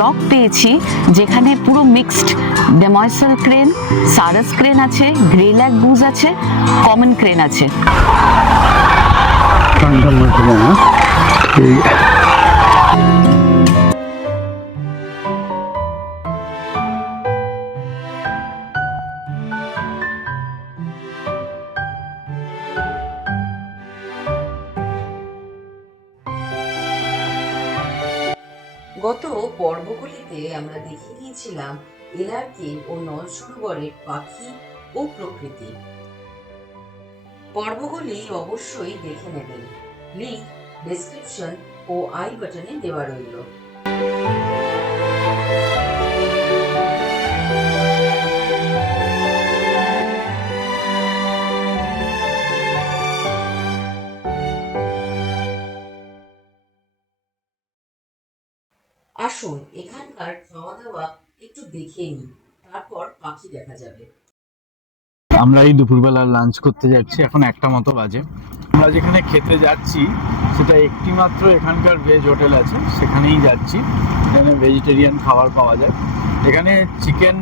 Block পেয়েছি যেখানে পুরো মিক্সড ডেময়সেল ক্রেন, সারাস ক্রেন আছে, গ্রেল্যাক বুজ আছে, কমন ক্রেন আছে। গত পর্বগুলিতে আমরা দেখে নিয়েছিলাম এলার্কে ও নলসরোবরের পাখি ও প্রকৃতি। পর্বগুলি অবশ্যই দেখে নেবেন, লিংক ডেসক্রিপশন ও আই বাটনে দেওয়া রইল। আসুন এখানকার খাওয়া দাওয়া একটু দেখে নিই, তারপর পাখি দেখা যাবে। আমরা এই দুপুরবেলা লাঞ্চ করতে যাচ্ছি, এখন 1টা মতো বাজে। আমরা যেখানে খেতে যাচ্ছি সেটা একটি মাত্র এখানকার ভেজ হোটেল আছে, সেখানেই যাচ্ছি। এখানে ভেজিটেরিয়ান খাবার পাওয়া যায়, এখানে চিকেন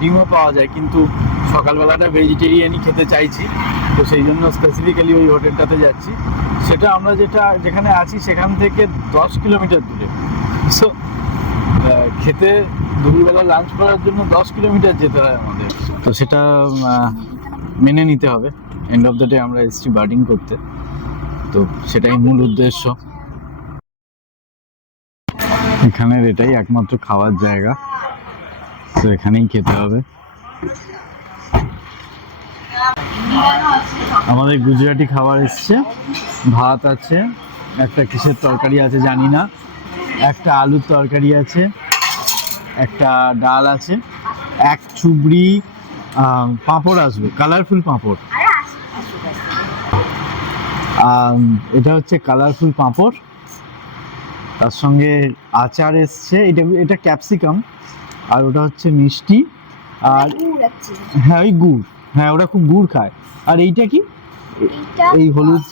ডিমও পাওয়া যায়, কিন্তু সকালবেলাটা ভেজিটেরিয়ানই খেতে চাইছি, তো সেই জন্য স্পেসিফিক্যালি ওই হোটেলটাতে যাচ্ছি। সেটা আমরা যেখানে আছি সেখান থেকে 10 কিলোমিটার দূরে। সো খেতে দুপুরবেলা লাঞ্চ করার জন্য 10 কিলোমিটার যেতে হয় আমাদের, তো সেটা মেনে নিতে হবে। এন্ড অফ দ্য ডে আমরা এসছি বার্ডিং করতে, তো সেটাই মূল উদ্দেশ্য। এখানের এটাই একমাত্র খাওয়ার জায়গা, তো এখানেই খেতে হবে। আমাদের গুজরাটি খাবার এসছে, ভাত আছে, একটা কিসের তরকারি আছে জানি না, একটা আলুর তরকারি আছে, একটা ডাল আছে, এক চুবড়ি পাঁপড় আসবে, কালারফুল পাঁপড়। এটা হচ্ছে কালারফুল পাঁপড়, তার সঙ্গে আচার এসছে, এটা ক্যাপসিকাম, আর ওটা হচ্ছে মিষ্টি, আর হ্যাঁ ওই গুড়, হ্যাঁ ওরা খুব গুড় খায়। আর এইটা কি, এই হলুদ,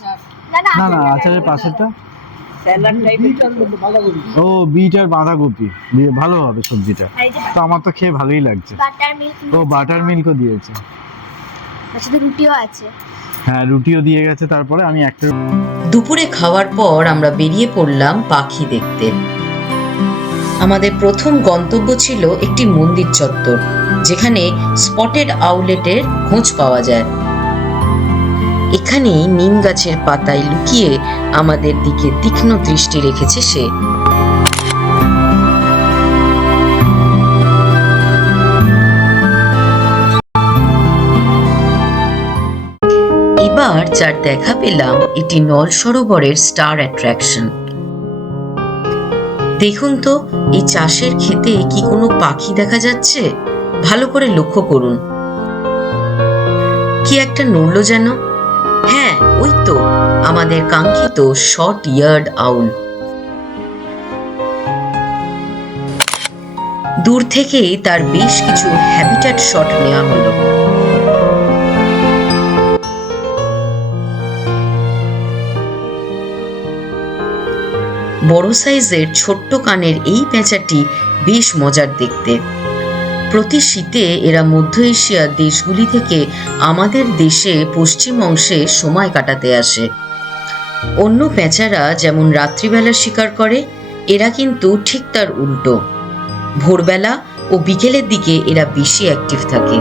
না না আচারের পাশেরটা ও বিট আর বাঁধাকপি দিয়ে ভালো হবে সবজিটা, তো আমার তো খেয়ে ভালোই লাগছে। ও বাটার মিল্কও দিয়েছে, রুটিও আছে, হ্যাঁ রুটিও দিয়ে গেছে। তারপরে আমি একটা দুপুরে খাওয়ার পর আমরা বেরিয়ে পড়লাম পাখি দেখতে। আমাদের প্রথম গন্তব্য ছিল একটি মন্দির চত্বর, যেখানে স্পটেড আউলেটের খোঁজ পাওয়া যায়। এখানেই নিম গাছের পাতায় লুকিয়ে আমাদের দিকে তীক্ষ্ণ দৃষ্টি রেখেছে সে। এবার যার দেখা পেলাম এটি নলসরোবরের স্টার অ্যাট্রাকশন। দেখুন তো এই চাষের ক্ষেতে কি কোনো পাখি দেখা যাচ্ছে? ভালো করে লক্ষ্য করুন, কি একটা নড়ল যেন। হ্যাঁ ওই তো আমাদের কাঙ্ক্ষিত শর্ট ইয়ার্ড আউল। দূর থেকেই তার বেশ কিছু হ্যাবিট্যাট শট নেওয়া হলো। বড় সাইজের ছোট্ট কানের এই পেঁচাটি বেশ মজার দেখতে। প্রতি শীতে এরা মধ্য এশিয়ার দেশগুলি থেকে আমাদের দেশে পশ্চিম অংশে সময় কাটাতে আসে। অন্য পেঁচারা যেমন রাত্রিবেলা শিকার করে, এরা কিন্তু ঠিক তার উল্টো। ভোরবেলা ও বিকেলের দিকে এরা বেশি অ্যাক্টিভ থাকে।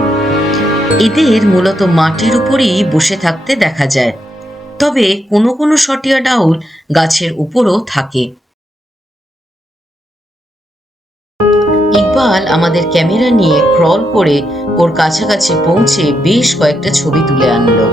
এদের মূলত মাটির উপরেই বসে থাকতে দেখা যায়, তবে কোনো কোনো শর্ট-ইয়ার্ড আউল গাছের উপরও থাকে। ইকবাল আমাদের ক্যামেরা নিয়ে ক্রল করে ওর কাছাকাছি পৌঁছে বেশ কয়েকটা ছবি তুলে আনলো।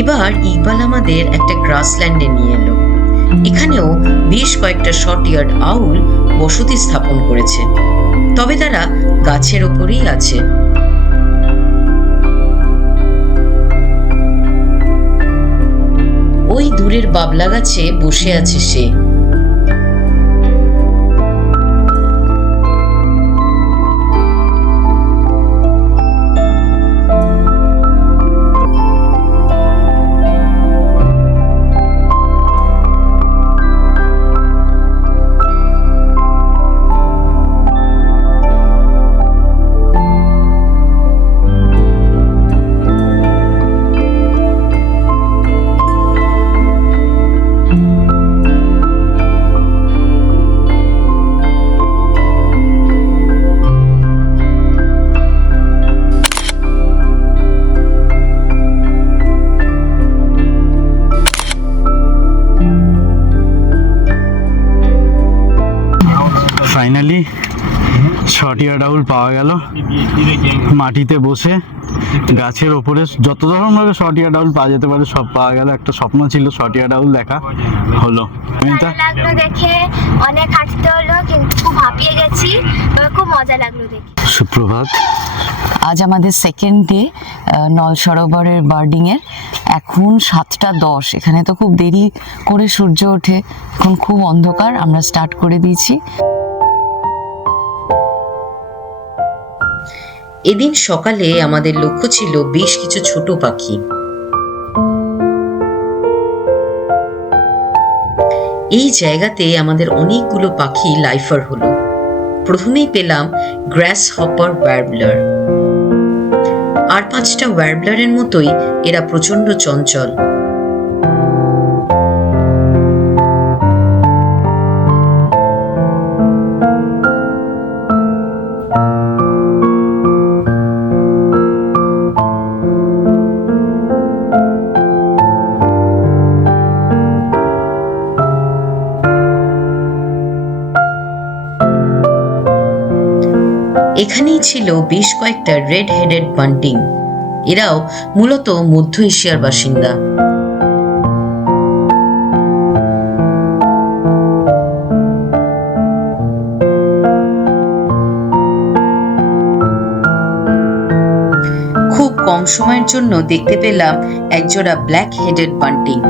এবার ইকবাল আমাদের একটা গ্রাসল্যান্ডে নিয়ে এলো। এখানেও বেশ কয়েকটা শর্ট ইয়ার্ড আউল বসতি স্থাপন করেছে, তবে তারা গাছের ওপরেই আছে। দূরের বাবলা গাছে বসে আছে সে। ফাইনালি শর্টিয়া ডাউল পাওয়া গেল। মাটিতে বসে গাছের ওপরে যত ধরনের শর্টিয়া ডাউল পাওয়া যেতে পারে সব পাওয়া গেল। একটা স্বপ্ন ছিল শর্টিয়া ডাউল দেখা, হলো। ভালো লাগলো দেখে, অনেক হাঁটতে হলো কিন্তু খুব হাঁপিয়ে গেছি, তবে খুব মজা লাগলো দেখে। সুপ্রভাত। আজ আমাদের সেকেন্ড ডে নল সরোবরের বার্ডিংয়ের। এখন 7:10। এখানে তো খুব দেরি করে সূর্য ওঠে, এখন খুব অন্ধকার। আমরা স্টার্ট করে দিয়েছি। এদিন সকালে আমাদের লক্ষ্য ছিল বেশ কিছু ছোট পাখি। এই জায়গাতে আমাদের অনেকগুলো পাখি লাইফার হলো। প্রথমেই পেলাম গ্রাস হপার ওয়ার্বলার। আর 5টা ওয়ার্বলারের মতোই এরা প্রচন্ড চঞ্চল। এখানেই ছিল বেশ কয়েকটা রেড হেডেড বান্টিং। এরাও মূলত মধ্য এশিয়ার বাসিন্দা। খুব কম সময়ের জন্য দেখতে পেলাম একজোড়া ব্ল্যাক হেডেড বান্টিং।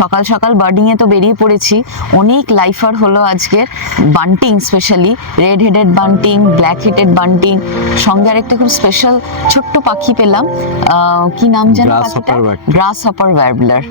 সকাল সকাল বার্ডিং এ তো বেরিয়ে পড়েছি। অনেক লাইফার হলো আজকের, bunting specially red headed bunting, black headed bunting, সঙ্গে আরেকটা খুব স্পেশাল ছোট্ট পাখি পেলাম। কি নাম যেন পাখিটা? গ্রাস হপার ওয়ার্বলার।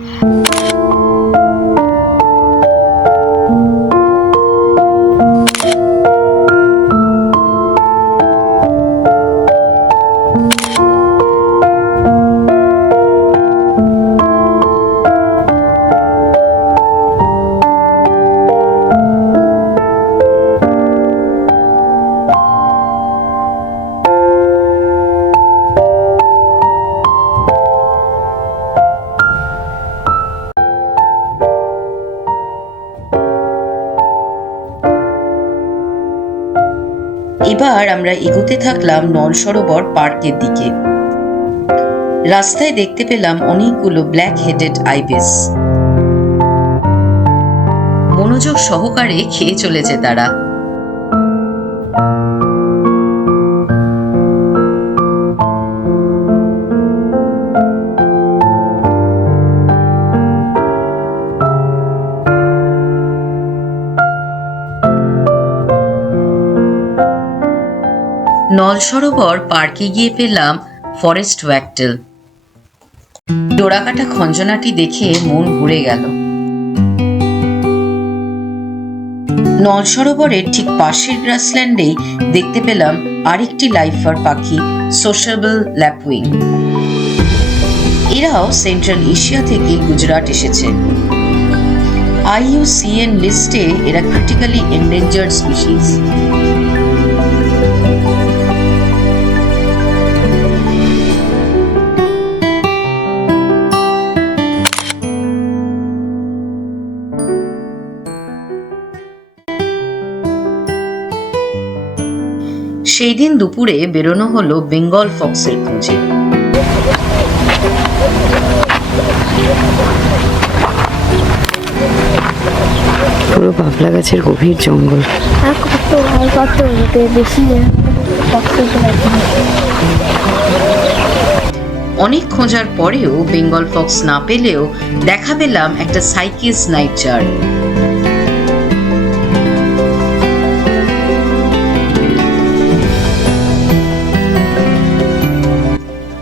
এবার আমরা এগোতে থাকলাম নল সরোবর পার্কের দিকে। রাস্তায় দেখতে পেলাম অনেকগুলো ব্ল্যাক হেডেড আইবিস। মনোযোগ সহকারে খেয়ে চলেছে তারা। নল সরোবর পার্কে গিয়ে পেলাম ফরেস্ট ওয়াকটেল। ডোরাকাটা খঞ্জনাটি দেখে মন ভরে গেল। নল সরোবরের ঠিক পাশের গ্রাসল্যান্ডেই দেখতে পেলাম আরেকটি লাইফার পাখি, সোশ্যাবল ল্যাপউইং। এরাও সেন্ট্রাল এশিয়া থেকে গুজরাট এসেছে। IUCN লিস্টে এরা ক্রিটিক্যালি এন্ডেঞ্জার্ড স্পিসিস। সেই দিন দুপুরে বেরোনো হলো বেঙ্গল ফক্সের খোঁজে। পুরো বাবলা গাছের গভীর জঙ্গল। আর কত বেশি অনেক খোঁজার পরেও বেঙ্গল ফক্স না পেলেও দেখা পেলাম একটা সাইকিস নাইট জার।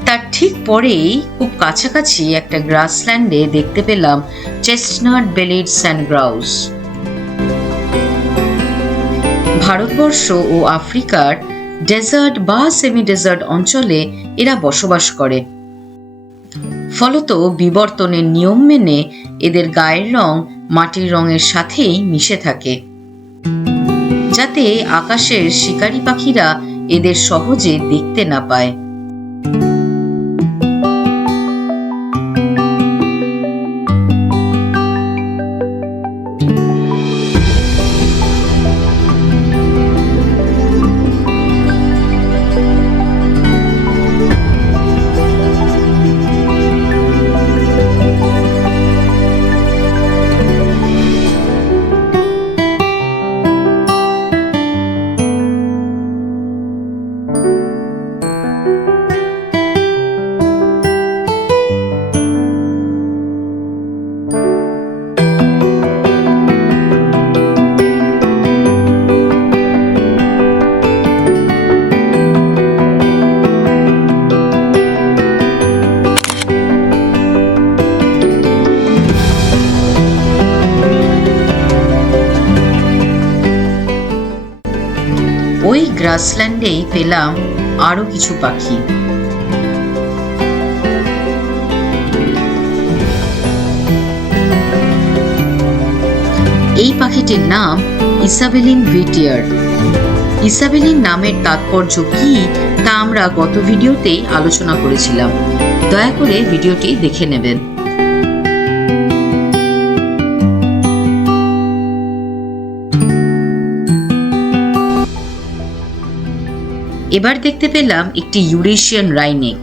তার ঠিক পরেই খুব কাছাকাছি একটা গ্রাসল্যান্ডে দেখতে পেলাম চেস্টনাট বেলিড স্যান্ডগ্রাউস। ভারতবর্ষ ও আফ্রিকার ডেজার্ট বা সেমি ডেজার্ট অঞ্চলে এরা বসবাস করে। ফলত বিবর্তনের নিয়ম মেনে এদের গায়ের রং মাটির রঙের সাথেই মিশে থাকে, যাতে আকাশের শিকারী পাখিরা এদের সহজে দেখতে না পায়। ওই গ্রাসল্যান্ডেই পেলাম আরো কিছু পাখি। এই পাখিটির নাম ইসাবেলিন ভিটিয়ার। ইসাবেলিন নামের তাৎপর্য কি তা আমরা গত ভিডিওতেই আলোচনা করেছিলাম, দয়া করে ভিডিওটি দেখে নেবেন। এবার দেখতে পেলাম একটি ইউরেশিয়ান রাইনেক।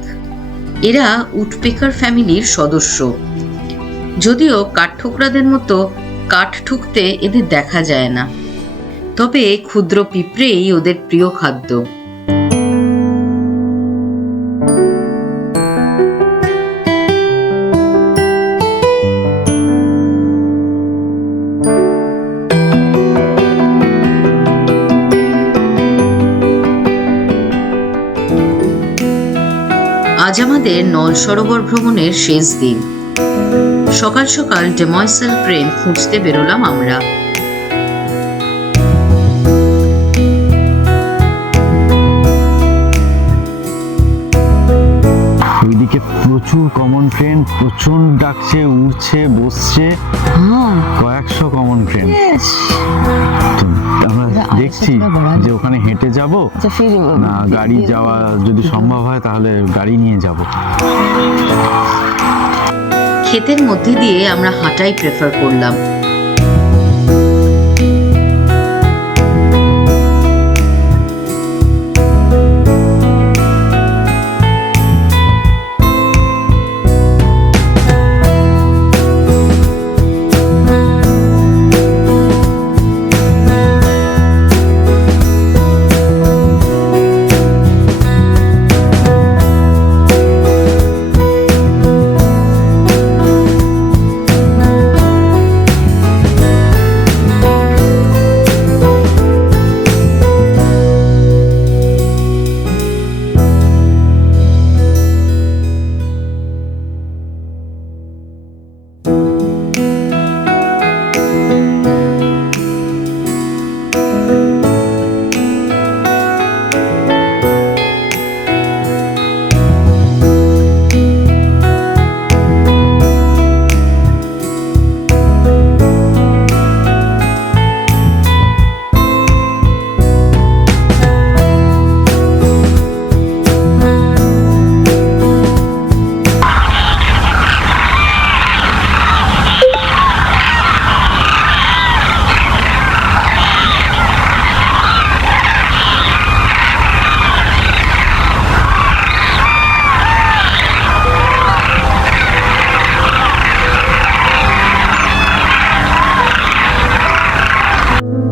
এরা উডপেকার ফ্যামিলির সদস্য, যদিও কাঠঠোকরাদের মতো কাঠ ঠুকতে এদের দেখা যায় না, তবে ক্ষুদ্র পিঁপড়েই ওদের প্রিয় খাদ্য। আজ আমাদের নল সরোবর ভ্রমণের শেষ দিন। সকাল সকাল ডেময়সেল ক্রেন খুঁজতে বেরোলাম আমরা। এইদিকে প্রচুর কমন ট্রেন, প্রচন্ড ডাকছে, উড়ছে, বসছে, কয়েকশো কমন ট্রেন। আমরা দেখছি যে ওখানে হেঁটে যাব না গাড়ি যাওয়া যদি সম্ভব হয় তাহলে গাড়ি নিয়ে যাব। ক্ষেতের মধ্যে দিয়ে আমরা হাঁটাই প্রেফার করলাম।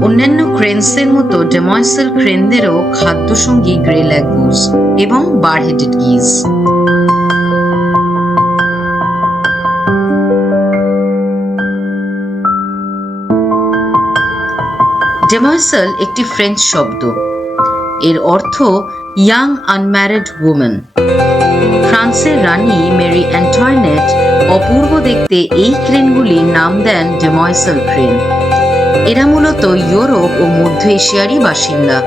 অন্যান্য ক্রেনসের মতো ডেময়সেল ক্রেনদেরও খাদ্যসঙ্গী গ্রে ল্যাগুস এবং বার হেডেড গিজ। ডেময়সেল একটি ফ্রেঞ্চ শব্দ। এর অর্থ ইয়াং আনম্যারিড উমেন। ফ্রান্সের রানী মেরি অ্যান্টয়েনেট অপূর্ব দেখতে এই ক্রেনগুলির নাম দেন ডেময়সেল ক্রেন। এরা মূলত ইউরোপ ও মধ্য এশিয়ারই বাসিন্দা।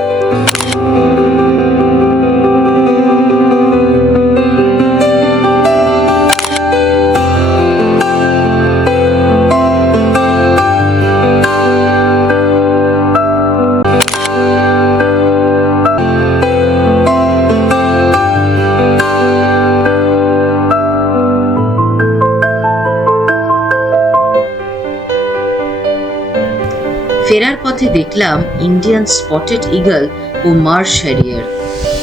ফেরার পথে দেখলাম ইন্ডিয়ান স্পটেড ইগল ও মার্শ হ্যারিয়ার,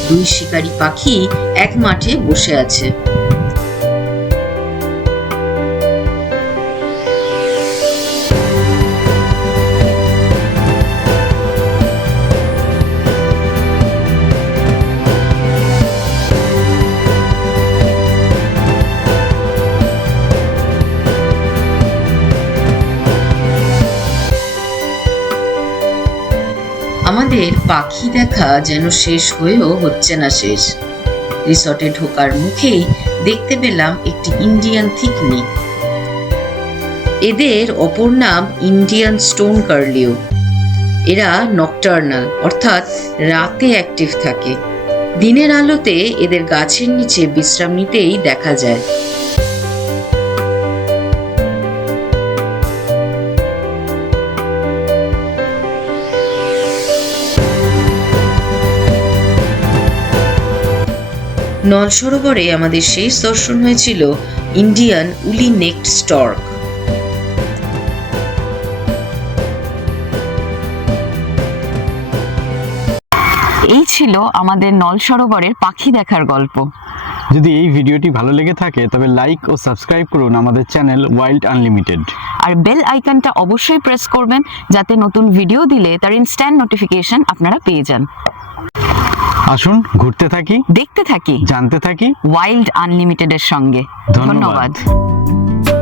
দুই শিকারী পাখি এক মাঠে বসে আছে। আমাদের পাখি দেখা যেন শেষ হয়েও হচ্ছে না শেষ। রিসর্টে ঢোকার মুখেই দেখতে পেলাম একটি ইন্ডিয়ান থিকনি। এদের অপর নাম ইন্ডিয়ান স্টোন কার্লিও। এরা নকটার্নাল অর্থাৎ রাতে অ্যাক্টিভ থাকে। দিনের আলোতে এদের গাছের নিচে বিশ্রাম নিতেই দেখা যায়। নল সরোবরে আমাদের শেষ দর্শন হয়েছিল ইন্ডিয়ান উলি নেকড স্টর্ক। এই ছিল আমাদের নল সরোবরের পাখি দেখার গল্প। যদি এই ভিডিওটি ভালো লেগে থাকে তবে লাইক ও সাবস্ক্রাইব করুন আমাদের চ্যানেল ওয়াইল্ড আনলিমিটেড। আর বেল আইকনটা অবশ্যই প্রেস করবেন যাতে নতুন ভিডিও দিলে তার ইনস্ট্যান্ট নোটিফিকেশন আপনারা পেয়ে যান। আসুন ঘুরতে থাকি, দেখতে থাকি, জানতে থাকি ওয়াইল্ড আনলিমিটেডের সঙ্গে। ধন্যবাদ। ধন্যবাদ।